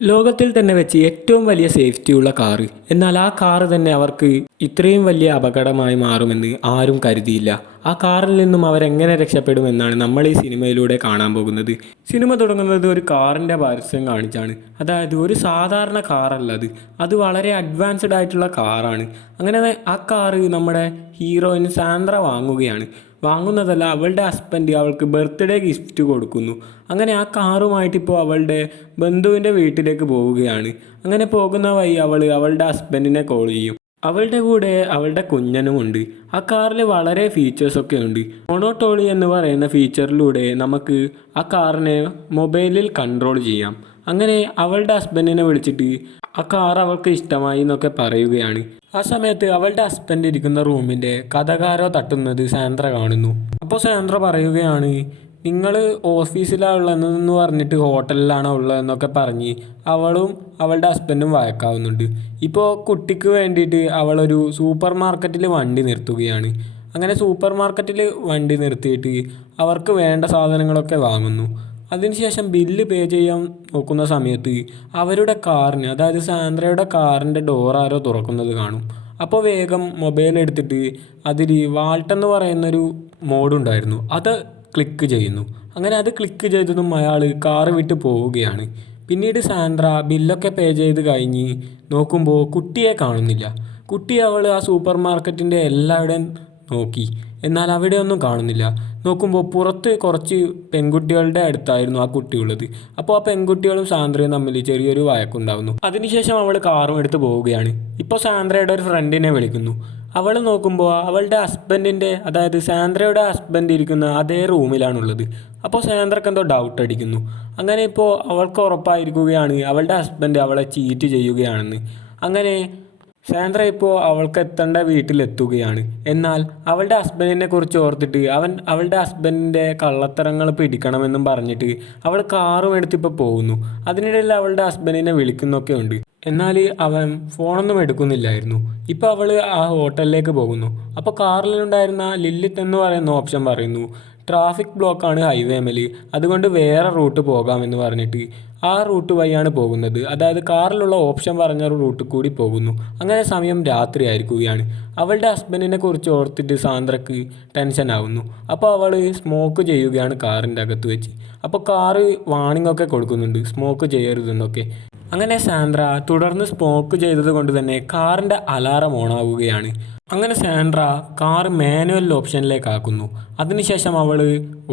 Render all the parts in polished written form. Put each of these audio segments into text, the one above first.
ലോകത്തിൽ തന്നെ വെച്ച് ഏറ്റവും വലിയ സേഫ്റ്റിയുള്ള കാറ്. എന്നാൽ ആ കാറ് തന്നെ അവർക്ക് ഇത്രയും വലിയ അപകടമായി മാറുമെന്ന് ആരും കരുതിയില്ല. ആ കാറിൽ നിന്നും അവരെങ്ങനെ രക്ഷപ്പെടുമെന്നാണ് നമ്മൾ ഈ സിനിമയിലൂടെ കാണാൻ പോകുന്നത്. സിനിമ തുടങ്ങുന്നത് ഒരു കാറിൻ്റെ പരസ്യം കാണിച്ചാണ്. അതായത് ഒരു സാധാരണ കാറല്ല അത് വളരെ അഡ്വാൻസ്ഡ് ആയിട്ടുള്ള കാറാണ്. അങ്ങനെ ആ കാറ് നമ്മുടെ ഹീറോയിൻ സാന്ദ്ര വാങ്ങുന്നതല്ല, അവളുടെ ഹസ്ബൻഡ് അവൾക്ക് ബർത്ത്ഡേ ഗിഫ്റ്റ് കൊടുക്കുന്നു. അങ്ങനെ ആ കാറുമായിട്ട് ഇപ്പോൾ അവളുടെ ബന്ധുവിൻ്റെ വീട്ടിലേക്ക് പോവുകയാണ്. അങ്ങനെ പോകുന്ന വഴി അവളുടെ ഹസ്ബൻഡിനെ കോൾ ചെയ്യും. അവളുടെ കൂടെ അവളുടെ കുഞ്ഞനുമുണ്ട്. ആ കാറിൽ വളരെ ഫീച്ചേഴ്സൊക്കെ ഉണ്ട്. മോണോട്ടോളി എന്ന് പറയുന്ന ഫീച്ചറിലൂടെ നമുക്ക് ആ കാറിനെ മൊബൈലിൽ കൺട്രോൾ ചെയ്യാം. അങ്ങനെ അവളുടെ ഹസ്ബൻഡിനെ വിളിച്ചിട്ട് ആ കാർ അവൾക്ക് ഇഷ്ടമായി എന്നൊക്കെ പറയുകയാണ്. ആ സമയത്ത് അവളുടെ ഹസ്ബൻഡ് ഇരിക്കുന്ന റൂമിൻ്റെ കതകാരോ തട്ടുന്നത് സാന്ദ്ര കാണുന്നു. അപ്പോൾ സാന്ദ്ര പറയുകയാണ്, നിങ്ങൾ ഓഫീസിലാണ് ഉള്ളതെന്ന് പറഞ്ഞിട്ട് ഹോട്ടലിലാണോ ഉള്ളതെന്നൊക്കെ പറഞ്ഞ് അവളും അവളുടെ ഹസ്ബൻഡും വഴക്കാവുന്നുണ്ട്. ഇപ്പോൾ കുട്ടിക്ക് വേണ്ടിയിട്ട് അവളൊരു സൂപ്പർ മാർക്കറ്റിൽ വണ്ടി നിർത്തുകയാണ്. അങ്ങനെ സൂപ്പർ മാർക്കറ്റിൽ വണ്ടി നിർത്തിയിട്ട് അവർക്ക് വേണ്ട സാധനങ്ങളൊക്കെ വാങ്ങുന്നു. അതിനുശേഷം ബില്ല് പേ ചെയ്യാൻ നോക്കുന്ന സമയത്ത് അവരുടെ കാറിന്, അതായത് സാന്ദ്രയുടെ കാറിൻ്റെ ഡോർ ആരോ തുറക്കുന്നത് കാണും. അപ്പോൾ വേഗം മൊബൈൽ എടുത്തിട്ട് അതിൽ വാൾട്ട് എന്ന് പറയുന്നൊരു മോഡുണ്ടായിരുന്നു, അത് ക്ലിക്ക് ചെയ്യുന്നു. അങ്ങനെ അത് ക്ലിക്ക് ചെയ്തതും അയാൾ കാറ് വിട്ട് പോവുകയാണ്. പിന്നീട് സാന്ദ്ര ബില്ലൊക്കെ പേ ചെയ്ത് കഴിഞ്ഞ് നോക്കുമ്പോൾ കുട്ടിയെ കാണുന്നില്ല. അവൾ ആ സൂപ്പർ മാർക്കറ്റിൻ്റെ എല്ലായിടവും നോക്കി, എന്നാൽ അവിടെയൊന്നും കാണുന്നില്ല. നോക്കുമ്പോൾ പുറത്ത് കുറച്ച് പെൺകുട്ടികളുടെ അടുത്തായിരുന്നു ആ കുട്ടിയുള്ളത്. അപ്പോൾ ആ പെൺകുട്ടികളും സാന്ദ്രയും തമ്മിൽ ചെറിയൊരു വഴക്കുണ്ടാവുന്നു. അതിനുശേഷം അവൾ കാറും എടുത്ത് പോവുകയാണ്. ഇപ്പോൾ സാന്ദ്രയുടെ ഒരു ഫ്രണ്ടിനെ വിളിക്കുന്നു. അവൾ നോക്കുമ്പോൾ അവളുടെ ഹസ്ബൻഡിൻ്റെ, അതായത് സാന്ദ്രയുടെ ഹസ്ബൻഡ് ഇരിക്കുന്ന അതേ റൂമിലാണുള്ളത്. അപ്പോൾ സാന്ദ്രക്ക് എന്തോ ഡൗട്ട് അടിക്കുന്നു. അങ്ങനെ ഇപ്പോൾ അവൾക്ക് ഉറപ്പായിരിക്കുകയാണ് അവളുടെ ഹസ്ബൻഡ് അവളെ ചീറ്റ് ചെയ്യുകയാണെന്ന്. അങ്ങനെ സാന്ദ്ര ഇപ്പോൾ അവൾക്ക് എത്തേണ്ട വീട്ടിലെത്തുകയാണ്. എന്നാൽ അവളുടെ ഹസ്ബൻഡിനെ കുറിച്ച് ഓർത്തിട്ട് അവളുടെ ഹസ്ബൻഡിൻ്റെ കള്ളത്തരങ്ങൾ പിടിക്കണമെന്നും പറഞ്ഞിട്ട് അവൾ കാറും എടുത്തിപ്പോൾ പോകുന്നു. അതിനിടയിൽ അവളുടെ ഹസ്ബൻഡിനെ വിളിക്കുന്നൊക്കെ ഉണ്ട്. എന്നാൽ അവൻ ഫോണൊന്നും എടുക്കുന്നില്ലായിരുന്നു. ഇപ്പോൾ അവൾ ആ ഹോട്ടലിലേക്ക് പോകുന്നു. അപ്പോൾ കാറിലുണ്ടായിരുന്ന ലില്ലിത്ത് എന്ന് പറയുന്ന ഓപ്ഷൻ പറയുന്നു, ട്രാഫിക് ബ്ലോക്കാണ് ഹൈവേമേൽ, അതുകൊണ്ട് വേറെ റൂട്ട് പോകാമെന്ന് പറഞ്ഞിട്ട് ആ റൂട്ട് വഴിയാണ് പോകുന്നത്. അതായത് കാറിലുള്ള ഓപ്ഷൻ പറഞ്ഞ റൂട്ട് കൂടി പോകുന്നു. അങ്ങനെ സമയം രാത്രി ആയിരിക്കുകയാണ്. അവളുടെ ഹസ്ബൻഡിനെ കുറിച്ച് ഓർത്തിട്ട് സാന്ദ്രക്ക് ടെൻഷൻ ആവുന്നു. അപ്പോൾ അവൾ സ്മോക്ക് ചെയ്യുകയാണ് കാറിൻ്റെ അകത്ത് വെച്ച്. അപ്പോൾ കാറ് വാണിംഗ് ഒക്കെ കൊടുക്കുന്നുണ്ട്, സ്മോക്ക് ചെയ്യരുതെന്നൊക്കെ. അങ്ങനെ സാന്ദ്ര തുടർന്ന് സ്മോക്ക് ചെയ്തത് കൊണ്ട് തന്നെ കാറിൻ്റെ അലാറം ഓണാവുകയാണ്. അങ്ങനെ സാൻഡ്ര കാർ മാനുവൽ ഓപ്ഷനിലേക്ക് ആക്കുന്നു. അതിനുശേഷം അവൾ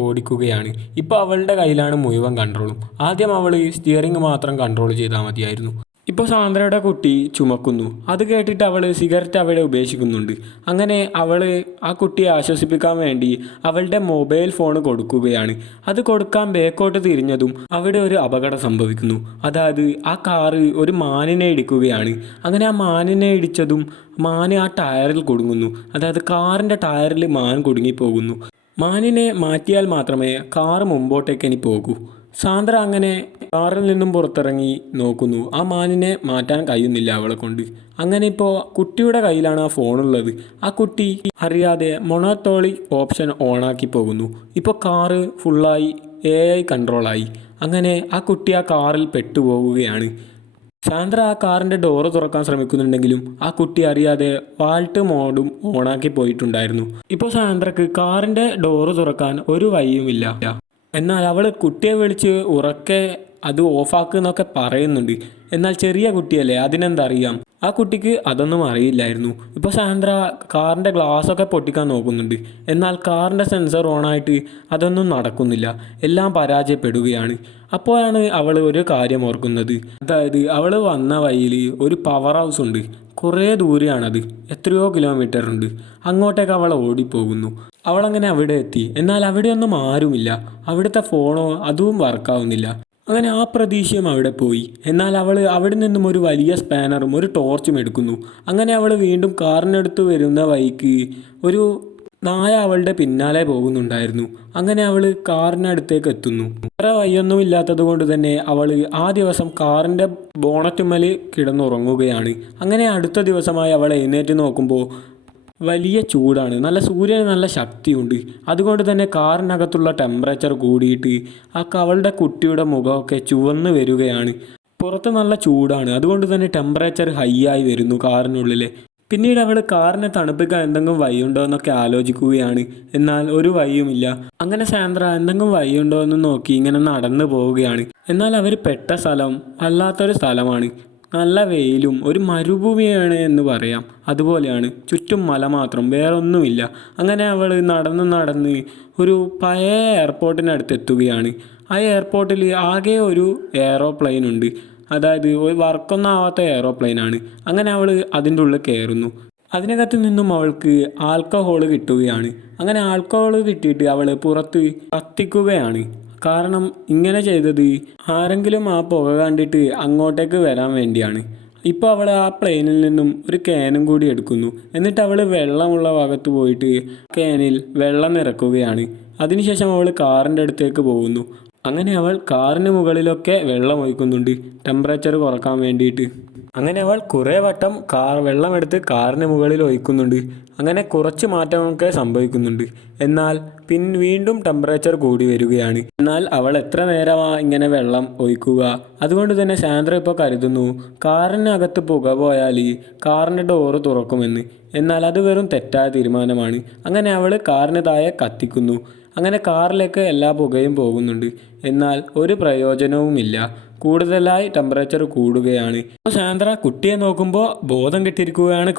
ഓടിക്കുകയാണ്. ഇപ്പോൾ അവളുടെ കയ്യിലാണ് മുഴുവൻ കൺട്രോളും. ആദ്യം അവൾ സ്റ്റിയറിംഗ് മാത്രം കൺട്രോൾ ചെയ്താൽ മതിയായിരുന്നു. ഇപ്പോൾ സാന്ദ്രയുടെ കുട്ടി ചുമക്കുന്നു. അത് കേട്ടിട്ട് അവൾ സിഗരറ്റ് അവിടെ ഉപേക്ഷിക്കുന്നുണ്ട്. അങ്ങനെ അവൾ ആ കുട്ടിയെ ആശ്വസിപ്പിക്കാൻ വേണ്ടി അവളുടെ മൊബൈൽ ഫോൺ കൊടുക്കുകയാണ്. അത് കൊടുക്കാൻ ബേക്കോട്ട് തിരിഞ്ഞതും അവിടെ ഒരു അപകടം സംഭവിക്കുന്നു. അതായത് ആ കാറ് ഒരു മാനിനെ ഇടിക്കുകയാണ്. അങ്ങനെ ആ മാനിനെ ഇടിച്ചതും മാന് ആ ടയറിൽ കുടുങ്ങുന്നു. അതായത് കാറിൻ്റെ ടയറിൽ മാൻ കുടുങ്ങിപ്പോകുന്നു. മാനിനെ മാറ്റിയാൽ മാത്രമേ കാറ് മുമ്പോട്ടേക്ക് ഇനി പോകൂ. സാന്ദ്ര അങ്ങനെ കാറിൽ നിന്നും പുറത്തിറങ്ങി നോക്കുന്നു. ആ മാനിനെ മാറ്റാൻ കഴിയുന്നില്ല അവളെ കൊണ്ട്. അങ്ങനെ ഇപ്പോൾ കുട്ടിയുടെ കയ്യിലാണ് ആ ഫോണുള്ളത്. ആ കുട്ടി അറിയാതെ മൊണോട്ടോളി ഓപ്ഷൻ ഓണാക്കി പോകുന്നു. ഇപ്പോൾ കാറ് ഫുള്ളായി AI കൺട്രോളായി. അങ്ങനെ ആ കുട്ടി ആ കാറിൽ പെട്ടുപോവുകയാണ്. സാന്ദ്ര ആ കാറിൻ്റെ ഡോറ് തുറക്കാൻ ശ്രമിക്കുന്നുണ്ടെങ്കിലും ആ കുട്ടി അറിയാതെ വാൾട്ട് മോഡും ഓണാക്കി പോയിട്ടുണ്ടായിരുന്നു. ഇപ്പോൾ സാന്ദ്രക്ക് കാറിൻ്റെ ഡോറ് തുറക്കാൻ ഒരു വഴിയുമില്ല. എന്നാൽ അവൾ കുട്ടിയെ വിളിച്ച് ഉറക്കെ അത് ഓഫാക്കുന്നൊക്കെ പറയുന്നുണ്ട്. എന്നാൽ ചെറിയ കുട്ടിയല്ലേ, അതിനെന്തറിയാം. ആ കുട്ടിക്ക് അതൊന്നും അറിയില്ലായിരുന്നു. ഇപ്പോൾ സാന്ദ്ര കാറിൻ്റെ ഗ്ലാസ്സൊക്കെ പൊട്ടിക്കാൻ നോക്കുന്നുണ്ട്. എന്നാൽ കാറിൻ്റെ സെൻസർ ഓണായിട്ട് അതൊന്നും നടക്കുന്നില്ല. എല്ലാം പരാജയപ്പെടുകയാണ്. അപ്പോഴാണ് അവൾ ഒരു കാര്യം ഓർക്കുന്നത്. അതായത് അവൾ വന്ന വഴിയിൽ ഒരു പവർ ഹൗസ് ഉണ്ട്. കുറേ ദൂരെയാണത്, എത്രയോ കിലോമീറ്റർ ഉണ്ട്. അങ്ങോട്ടേക്ക് അവൾ ഓടിപ്പോകുന്നു. അവളങ്ങനെ അവിടെ എത്തി. എന്നാൽ അവിടെയൊന്നും ആരുമില്ല. അവിടുത്തെ ഫോണോ അതും വർക്കാവുന്നില്ല. അങ്ങനെ ആ പ്രതീക്ഷയും അവിടെ പോയി. എന്നാൽ അവൾ അവിടെ നിന്നും ഒരു വലിയ സ്പാനറും ഒരു ടോർച്ചും എടുക്കുന്നു. അങ്ങനെ അവൾ വീണ്ടും കാറിനടുത്ത് വരുന്ന വഴിക്ക് ഒരു നായ അവളുടെ പിന്നാലെ പോകുന്നുണ്ടായിരുന്നു. അങ്ങനെ അവൾ കാറിനടുത്തേക്ക് എത്തുന്നു. വേറെ വഴിയൊന്നും ഇല്ലാത്തത് കൊണ്ട് തന്നെ അവൾ ആ ദിവസം കാറിൻ്റെ ബോണറ്റുമ്മൽ കിടന്നുറങ്ങുകയാണ്. അങ്ങനെ അടുത്ത ദിവസമായി അവൾ എഴുന്നേറ്റ് നോക്കുമ്പോൾ വലിയ ചൂടാണ്, സൂര്യന് നല്ല ശക്തിയുണ്ട്. അതുകൊണ്ട് തന്നെ കാറിനകത്തുള്ള ടെമ്പറേച്ചർ കൂടിയിട്ട് അവളുടെ കുട്ടിയുടെ മുഖമൊക്കെ ചുവന്ന് വരികയാണ്. പുറത്ത് നല്ല ചൂടാണ്, അതുകൊണ്ട് തന്നെ ടെമ്പറേച്ചർ ഹൈ ആയി വരുന്നു കാറിനുള്ളിൽ. പിന്നീട് അവൾ കാറിനെ തണുപ്പിക്കാൻ എന്തെങ്കിലും വഴിയുണ്ടോ എന്നൊക്കെ ആലോചിക്കുകയാണ്. എന്നാൽ ഒരു വഴിയുമില്ല. അങ്ങനെ സാന്ദ്ര എന്തെങ്കിലും വഴിയുണ്ടോ എന്ന് നോക്കി ഇങ്ങനെ നടന്നു പോവുകയാണ്. എന്നാൽ അവർ പെട്ട സ്ഥലം വല്ലാത്തൊരു സ്ഥലമാണ്. നല്ല വെയിലും ഒരു മരുഭൂമിയാണ് എന്ന് പറയാം. അതുപോലെയാണ്, ചുറ്റും മല മാത്രം, വേറെ ഒന്നുമില്ല. അങ്ങനെ അവൾ നടന്ന് ഒരു പഴയ എയർപോർട്ടിനടുത്ത് എത്തുകയാണ്. ആ എയർപോർട്ടിൽ ആകെ ഒരു എയറോപ്ലെയിൻ ഉണ്ട്. അതായത് ഒരു വർക്കൊന്നും ആവാത്ത എയറോപ്ലെയിനാണ്. അങ്ങനെ അവൾ അതിൻ്റെ ഉള്ളിൽ കയറുന്നു. അതിനകത്ത് നിന്നും അവൾക്ക് ആൽക്കഹോൾ കിട്ടുകയാണ്. അങ്ങനെ ആൽക്കഹോൾ കിട്ടിയിട്ട് അവൾ പുറത്ത് കത്തിക്കുകയാണ്. കാരണം ഇങ്ങനെ ചെയ്തത് ആരെങ്കിലും ആ പുക കണ്ടിട്ട് അങ്ങോട്ടേക്ക് വരാൻ വേണ്ടിയാണ്. ഇപ്പോൾ അവൾ ആ പ്ലെയിനിൽ നിന്നും ഒരു ക്യാനും കൂടി എടുക്കുന്നു. എന്നിട്ട് അവൾ വെള്ളമുള്ള ഭാഗത്ത് പോയിട്ട് ക്യാനിൽ വെള്ളം നിറക്കുകയാണ്. അതിനുശേഷം അവൾ കാറിൻ്റെ അടുത്തേക്ക് പോകുന്നു. അങ്ങനെ അവൾ കാറിന് മുകളിലൊക്കെ വെള്ളം ഒഴിക്കുന്നുണ്ട്, ടെമ്പറേച്ചർ കുറക്കാൻ വേണ്ടിയിട്ട്. അങ്ങനെ അവൾ കുറേ വട്ടം വെള്ളമെടുത്ത് കാറിന് മുകളിൽ ഒഴിക്കുന്നുണ്ട്. അങ്ങനെ കുറച്ച് മാറ്റമൊക്കെ സംഭവിക്കുന്നുണ്ട്. എന്നാൽ വീണ്ടും ടെമ്പറേച്ചർ കൂടി വരികയാണ്. എന്നാൽ അവൾ എത്ര നേരമാണ് ഇങ്ങനെ വെള്ളം ഒഴിക്കുക? അതുകൊണ്ട് തന്നെ സാന്ദ്ര ഇപ്പോൾ കരുതുന്നു കാറിനകത്ത് പുക പോയാൽ കാറിൻ്റെ ഡോറ് തുറക്കുമെന്ന്. എന്നാൽ അത് വെറും തെറ്റായ തീരുമാനമാണ്. അങ്ങനെ അവൾ കാറിന് താഴെ കത്തിക്കുന്നു. അങ്ങനെ കാറിലേക്ക് എല്ലാ പുകയും പോകുന്നുണ്ട്. എന്നാൽ ഒരു പ്രയോജനവുമില്ല. കൂടുതലായി ടെമ്പറേച്ചർ കൂടുകയാണ്. സാന്ദ്ര കുട്ടിയെ നോക്കുമ്പോൾ ബോധം കെട്ടിരിക്കുകയാണ്.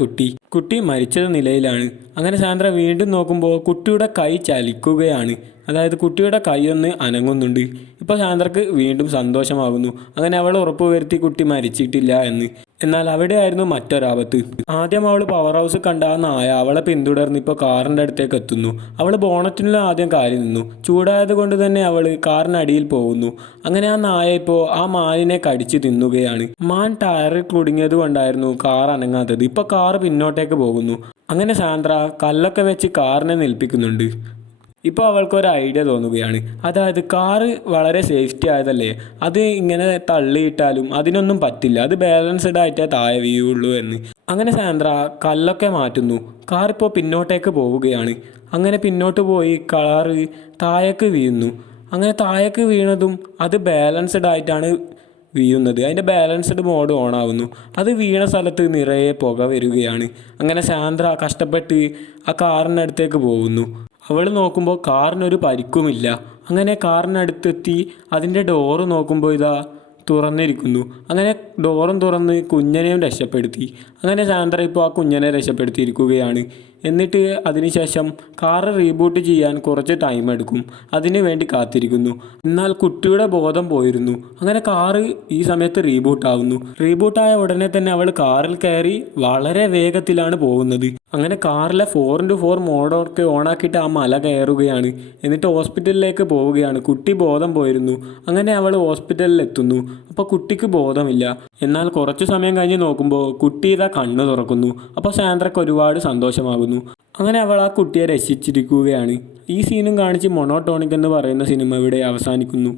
കുട്ടി മരിച്ച നിലയിലാണ്. അങ്ങനെ സാന്ദ്ര വീണ്ടും നോക്കുമ്പോൾ കുട്ടിയുടെ കൈ ചലിക്കുകയാണ്. അതായത് കുട്ടിയുടെ കൈ ഒന്ന് അനങ്ങുന്നുണ്ട്. ഇപ്പോൾ സാന്ദ്രക്ക് വീണ്ടും സന്തോഷമാകുന്നു. അങ്ങനെ അവൾ ഉറപ്പുവരുത്തി കുട്ടി മരിച്ചിട്ടില്ല എന്ന്. എന്നാൽ അവിടെയായിരുന്നു മറ്റൊരാപത്ത്. ആദ്യം അവൾ പവർ ഹൗസ് കണ്ട ആ നായ അവളെ പിന്തുടർന്ന് ഇപ്പോൾ കാറിൻ്റെ അടുത്തേക്ക് എത്തുന്നു. അവൾ ബോണറ്റിൽ ആദ്യം കാരി നിന്നു. ചൂടായത് കൊണ്ട് തന്നെ അവൾ കാറിനടിയിൽ പോകുന്നു. അങ്ങനെ ആ നായ ഇപ്പോൾ ആ മാനിനെ കടിച്ച് തിന്നുകയാണ്. മാൻ ടയറിൽ കുടുങ്ങിയത് കൊണ്ടായിരുന്നു കാർ അനങ്ങാത്തത്. ഇപ്പോൾ കാർ പിന്നോട്ടേക്ക് പോകുന്നു. അങ്ങനെ സാന്ദ്ര കല്ലൊക്കെ വെച്ച് കാറിനെ നിൽപ്പിക്കുന്നുണ്ട്. ഇപ്പോൾ അവൾക്കൊരു ഐഡിയ തോന്നുകയാണ്. അതായത് കാറ് വളരെ സേഫ്റ്റി ആയതല്ലേ, അത് ഇങ്ങനെ തള്ളിയിട്ടാലും അതിനൊന്നും പറ്റില്ല, അത് ബാലൻസ്ഡ് ആയിട്ടേ താഴെ വീഴുള്ളൂ എന്ന്. അങ്ങനെ സാന്ദ്ര കല്ലൊക്കെ മാറ്റുന്നു. കാർ ഇപ്പോൾ പിന്നോട്ടേക്ക് പോവുകയാണ്. അങ്ങനെ പിന്നോട്ട് പോയി കാറ് താഴേക്ക് വീഴുന്നു. അങ്ങനെ താഴേക്ക് വീണതും അത് ബാലൻസ്ഡ് ആയിട്ടാണ് വീഴുന്നത്. അതിൻ്റെ ബാലൻസ്ഡ് മോഡ് ഓൺ ആവുന്നു. അത് വീണ സ്ഥലത്ത് നിറയെ പുക വരികയാണ്. അങ്ങനെ സാന്ദ്ര കഷ്ടപ്പെട്ട് ആ കാറിനടുത്തേക്ക് പോകുന്നു. അവൾ നോക്കുമ്പോൾ കാറിനൊരു പരിക്കുമില്ല. അങ്ങനെ കാറിനടുത്തെത്തി അതിൻ്റെ ഡോറ് നോക്കുമ്പോൾ ഇതാ തുറന്നിരിക്കുന്നു. അങ്ങനെ ഡോറും തുറന്ന് കുഞ്ഞനെയും രക്ഷപ്പെടുത്തി. അങ്ങനെ സാന്ദ്ര ഇപ്പോൾ ആ കുഞ്ഞനെ രക്ഷപ്പെടുത്തിയിരിക്കുകയാണ്. എന്നിട്ട് അതിനുശേഷം കാറ് റീബൂട്ട് ചെയ്യാൻ കുറച്ച് ടൈം എടുക്കും. അതിനു വേണ്ടി കാത്തിരിക്കുന്നു. എന്നാൽ കുട്ടിയുടെ ബോധം പോയിരുന്നു. അങ്ങനെ കാറ് ഈ സമയത്ത് റീബൂട്ടാവുന്നു. റീബൂട്ടായ ഉടനെ തന്നെ അവൾ കാറിൽ കയറി വളരെ വേഗത്തിലാണ് പോകുന്നത്. അങ്ങനെ കാറിലെ 4x4 മോഡൊക്കെ ഓണാക്കിയിട്ട് ആ മല കയറുകയാണ്. എന്നിട്ട് ഹോസ്പിറ്റലിലേക്ക് പോവുകയാണ്. കുട്ടി ബോധം പോയിരുന്നു. അങ്ങനെ അവൾ ഹോസ്പിറ്റലിൽ എത്തുന്നു. അപ്പോൾ കുട്ടിക്ക് ബോധമില്ല. എന്നാൽ കുറച്ച് സമയം കഴിഞ്ഞ് നോക്കുമ്പോൾ കുട്ടി ഇതാ കണ്ണ് തുറക്കുന്നു. അപ്പോൾ സാന്ദ്രയ്ക്ക് ഒരുപാട് സന്തോഷമാകുന്നു. അങ്ങനെ അവൾ ആ കുട്ടിയെ രക്ഷിച്ചിരിക്കുകയാണ്. ഈ സീനും കാണിച്ച് മൊണോട്ടോണിക് എന്ന് പറയുന്ന സിനിമ ഇവിടെ അവസാനിക്കുന്നു.